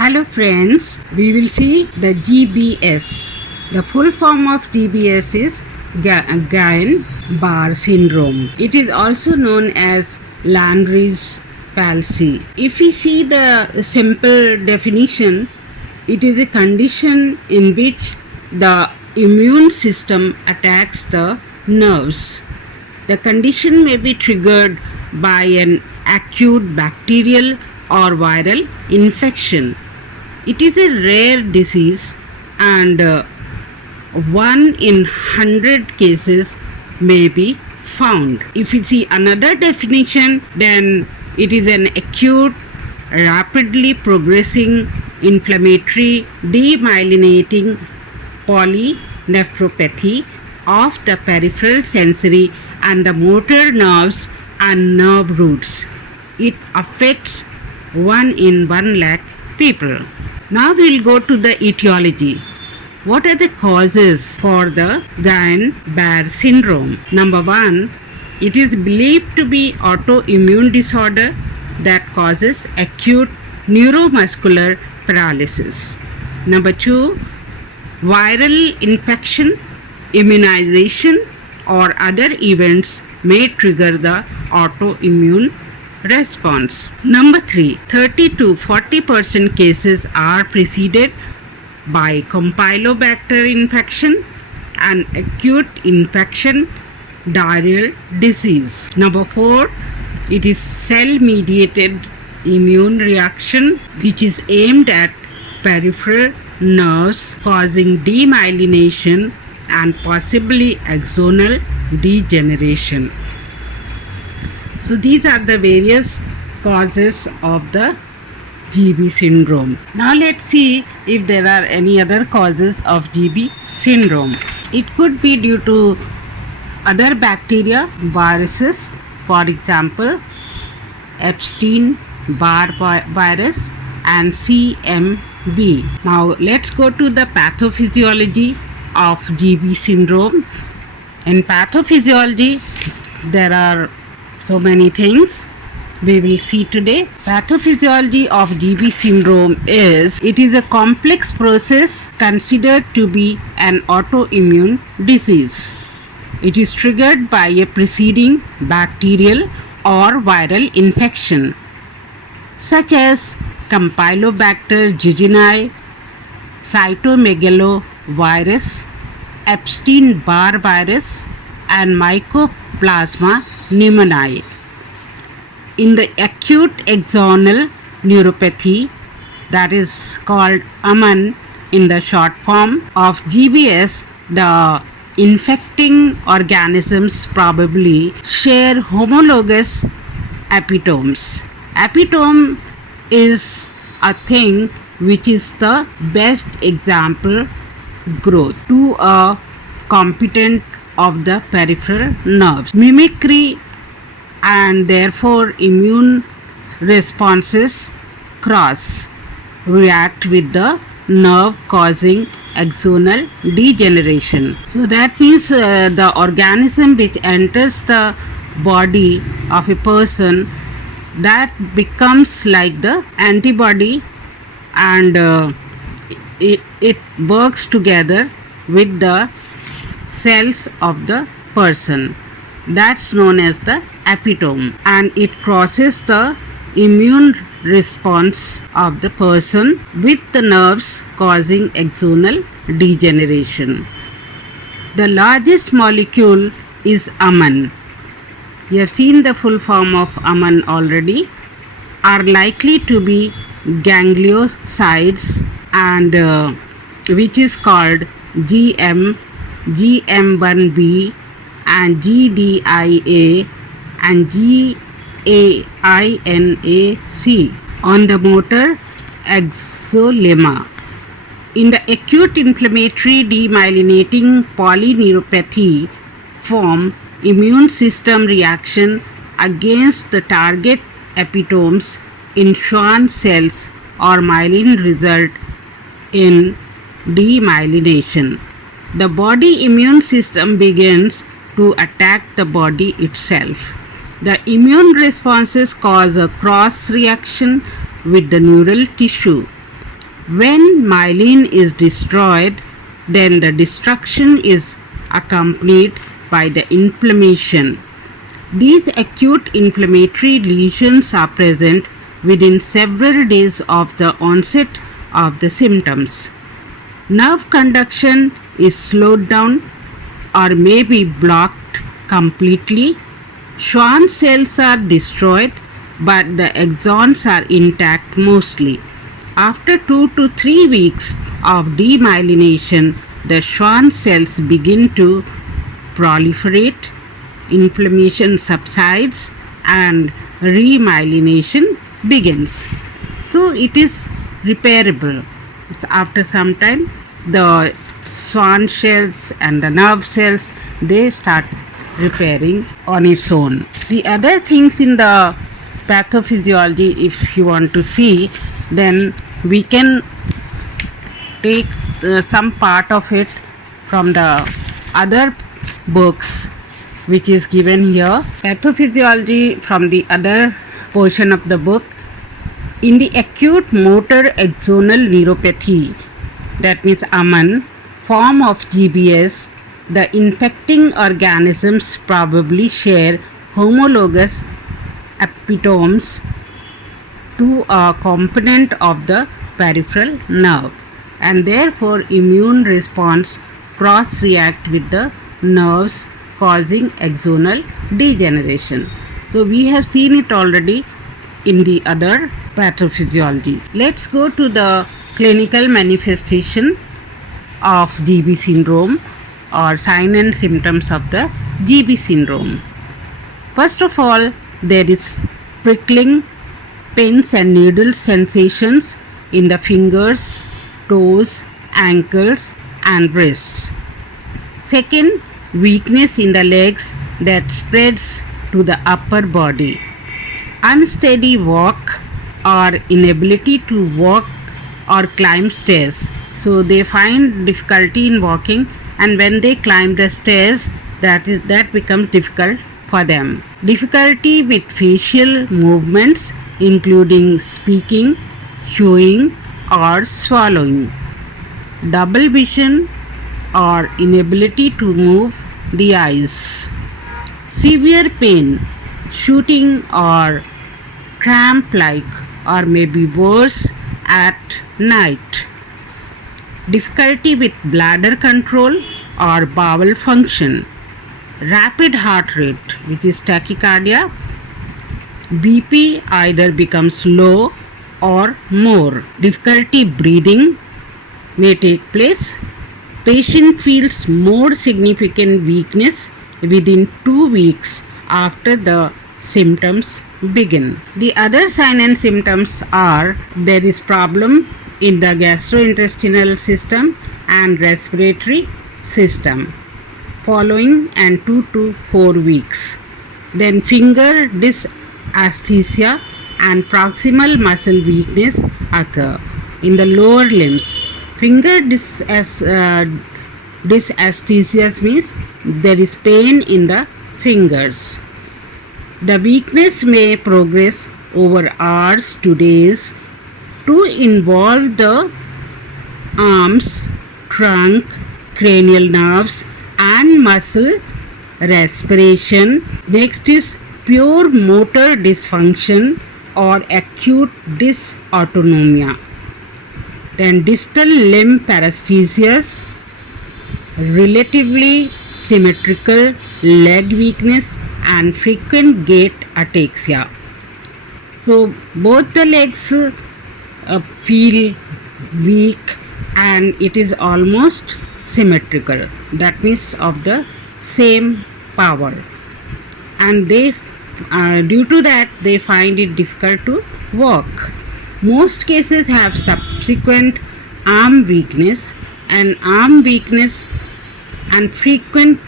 Hello friends, we will see the GBS. The full form of GBS is Guillain-Barré syndrome. It is also known as Landry's palsy. If we see the simple definition, it is a condition in which the immune system attacks the nerves. The condition may be triggered by an acute bacterial or viral infection. It is a rare disease and 1 in 100 cases may be found. If you see another definition, then it is an acute, rapidly progressing, inflammatory, demyelinating polynephropathy of the peripheral sensory and the motor nerves and nerve roots. It affects 1 in 1 lakh people. Now we will go to the etiology. What are the causes for the Guillain-Barré syndrome? Number 1, it is believed to be autoimmune disorder that causes acute neuromuscular paralysis. Number 2, viral infection, immunization or other events may trigger the autoimmune response. Number 3, 30 to 40% cases are preceded by Campylobacter infection and acute infection, diarrheal disease. Number 4, it is cell-mediated immune reaction which is aimed at peripheral nerves causing demyelination and possibly axonal degeneration. So these are the various causes of the GB syndrome. Now let's see if there are any other causes of GB syndrome. It could be due to other bacteria, viruses, for example, Epstein-Barr virus and CMV. Now let's go to the pathophysiology of GB syndrome. In pathophysiology, there are so many things we will see today. Pathophysiology of GB syndrome is, it is a complex process considered to be an autoimmune disease. It is triggered by a preceding bacterial or viral infection such as Campylobacter jejuni, cytomegalovirus, Epstein-Barr virus and Mycoplasma pneumoniae. In the acute axonal neuropathy, that is called AMAN in the short form of GBS, the infecting organisms probably share homologous epitomes. Epitome is a thing which is the best example growth to a competent of the peripheral nerves. Mimicry and therefore immune responses cross react with the nerve causing axonal degeneration. So that means the organism which enters the body of a person, that becomes like the antibody and it works together with the cells of the person. That's known as the epitome, and it crosses the immune response of the person with the nerves causing axonal degeneration. The largest molecule is AMAN. You have seen the full form of AMAN already. Are likely to be gangliosides and which is called GM1B and GDIA and GAINAC on the motor axolemma. In the acute inflammatory demyelinating polyneuropathy form, immune system reaction against the target epitomes in Schwann cells or myelin result in demyelination. The body immune system begins to attack the body itself. The immune responses cause a cross reaction with the neural tissue. When myelin is destroyed, then the destruction is accompanied by the inflammation. These acute inflammatory lesions are present within several days of the onset of the symptoms. Nerve conduction is slowed down or may be blocked completely. Schwann cells are destroyed, but the axons are intact mostly. After 2 to 3 weeks of demyelination, the Schwann cells begin to proliferate, inflammation subsides, and remyelination begins. So it is repairable. After some time, the Schwann cells and the nerve cells, they start repairing on its own. The other things in the pathophysiology, if you want to see, then we can take some part of it from the other books which is given here. Pathophysiology from the other portion of the book. In the acute motor axonal neuropathy, that means AMAN, form of GBS, the infecting organisms probably share homologous epitomes to a component of the peripheral nerve, and therefore immune response cross react with the nerves, causing axonal degeneration. So we have seen it already in the other pathophysiology. Let's go to the clinical manifestation of GB syndrome or sign and symptoms of the GB syndrome. First of all, there is prickling, pins and needle sensations in the fingers, toes, ankles and wrists. Second, weakness in the legs that spreads to the upper body. Unsteady walk or inability to walk or climb stairs. So they find difficulty in walking, and when they climb the stairs, that becomes difficult for them. Difficulty with facial movements, including speaking, chewing or swallowing. Double vision or inability to move the eyes. Severe pain, shooting or cramp like, or maybe worse at night. Difficulty with bladder control or bowel function. Rapid heart rate, which is tachycardia. BP either becomes low or more. Difficulty breathing may take place. Patient feels more significant weakness within 2 weeks after the symptoms begin. The other sign and symptoms are there is problem in the gastrointestinal system and respiratory system following and 2 to 4 weeks. Then finger dysesthesia and proximal muscle weakness occur in the lower limbs. Finger dysesthesia means there is pain in the fingers. The weakness may progress over hours to days to involve the arms, trunk, cranial nerves and muscle respiration. Next is pure motor dysfunction or acute dysautonomia. Then distal limb paresthesias, relatively symmetrical leg weakness and frequent gait ataxia. So both the legs feel weak and it is almost symmetrical, that means of the same power, and they due to that they find it difficult to walk. Most cases have subsequent arm weakness and frequent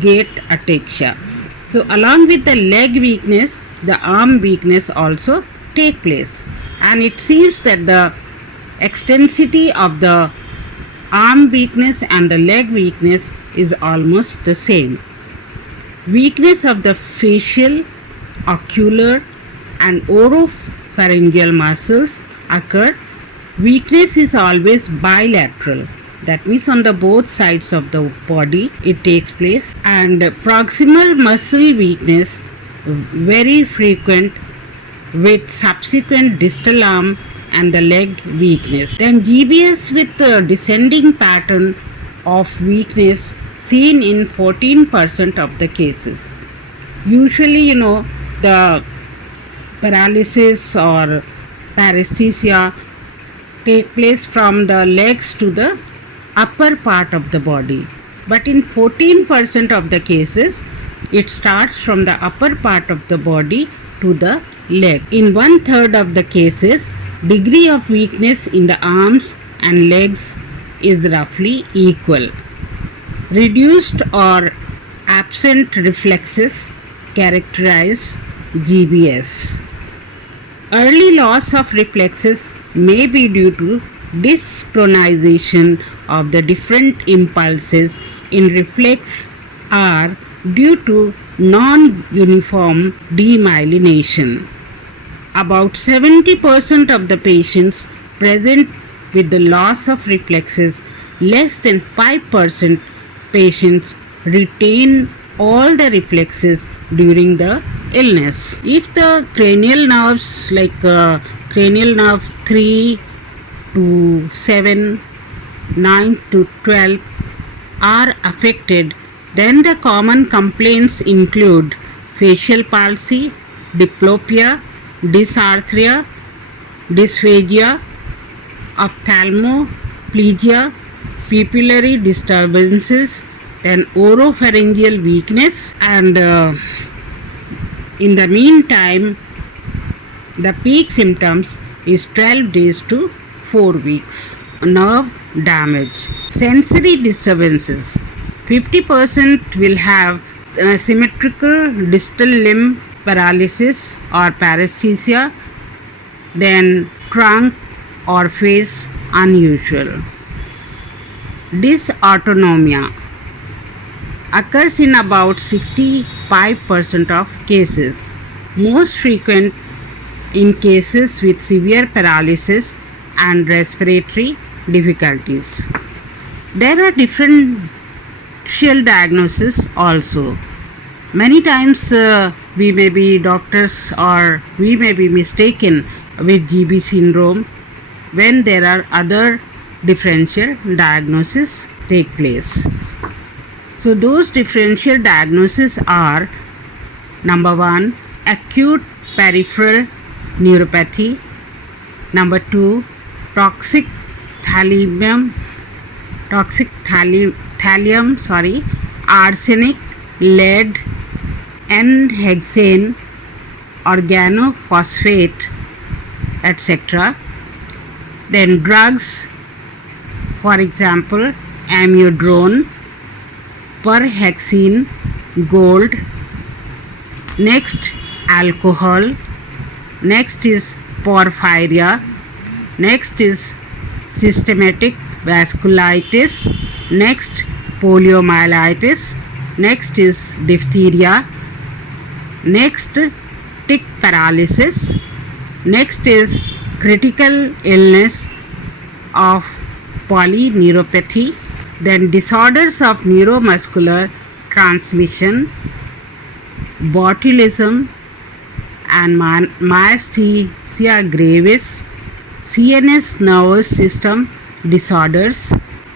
gait ataxia. So along with the leg weakness, the arm weakness also take place, and it seems that the extensity of the arm weakness and the leg weakness is almost the same. Weakness of the facial, ocular and oropharyngeal muscles occur Weakness is always bilateral. That means on the both sides of the body it takes place, and proximal muscle weakness very frequent with subsequent distal arm and the leg weakness. Then GBS with the descending pattern of weakness seen in 14% of the cases. Usually, the paralysis or paresthesia take place from the legs to the upper part of the body. But in 14% of the cases, it starts from the upper part of the body to the leg. In 1/3 of the cases, degree of weakness in the arms and legs is roughly equal. Reduced or absent reflexes characterize GBS. Early loss of reflexes may be due to desynchronization of the different impulses in reflex or due to non-uniform demyelination. About 70% of the patients present with the loss of reflexes, less than 5% patients retain all the reflexes during the illness. If the cranial nerves like cranial nerve 3 to 7, 9 to 12 are affected, then the common complaints include facial palsy, diplopia, dysarthria, dysphagia, ophthalmoplegia, pupillary disturbances, then oropharyngeal weakness, and in the meantime the peak symptoms is 12 days to 4 weeks. Nerve damage. Sensory disturbances. 50% will have symmetrical distal limb paralysis or paresthesia, then trunk or face unusual. Dysautonomia occurs in about 65% of cases, most frequent in cases with severe paralysis and respiratory difficulties. There are differential diagnoses also. Many times we may be doctors or we may be mistaken with GB syndrome when there are other differential diagnoses take place. So those differential diagnoses are: number 1, acute peripheral neuropathy; number 2, toxic thallium, arsenic, lead, N-hexane, organophosphate, etc. Then drugs, for example, amiodarone, perhexene, gold. Next, alcohol. Next is porphyria. Next is systematic vasculitis. Next, poliomyelitis. Next is diphtheria. Next, tick paralysis. Next is critical illness of polyneuropathy. Then disorders of neuromuscular transmission, botulism and myasthenia gravis, CNS nervous system disorders,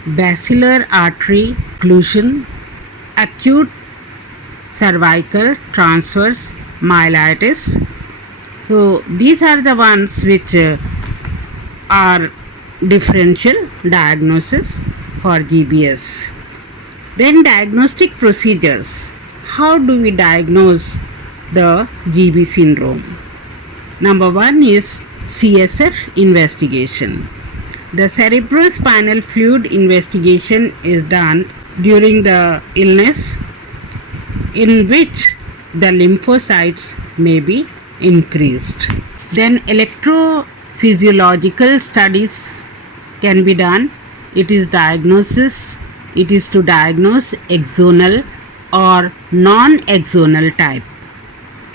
basilar artery occlusion, acute cervical transverse myelitis. So these are the ones which are differential diagnosis for GBS. Then diagnostic procedures. How do we diagnose the GB syndrome? Number 1 is CSF investigation. The cerebrospinal fluid investigation is done during the illness, in which the lymphocytes may be increased. Then electrophysiological studies can be done. It is to diagnose axonal or non-axonal type.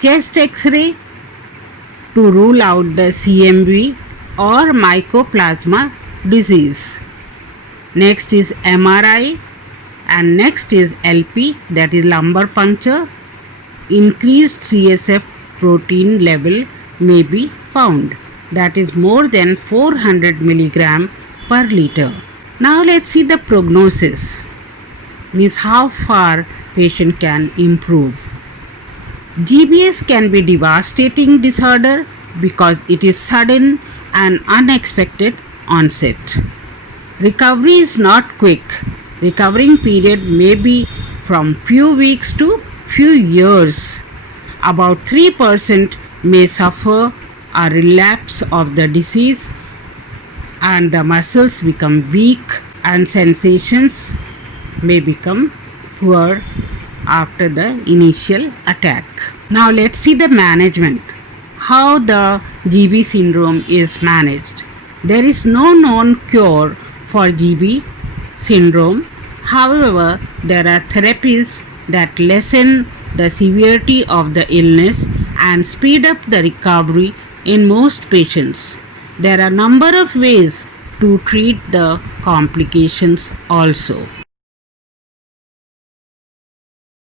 Chest X-ray to rule out the CMV or mycoplasma disease. Next is MRI, and next is LP, that is lumbar puncture. Increased CSF protein level may be found, that is more than 400 milligram per liter. Now let's see the prognosis, means how far patient can improve. GBS can be devastating disorder because it is sudden and unexpected onset. Recovery is not quick. Recovering period may be from few weeks to few years. About 3% may suffer a relapse of the disease, and the muscles become weak and sensations may become poor after the initial attack. Now let's see the management. How the GB syndrome is managed. There is no known cure for GB syndrome. However, there are therapies that lessen the severity of the illness and speed up the recovery in most patients. There are a number of ways to treat the complications also.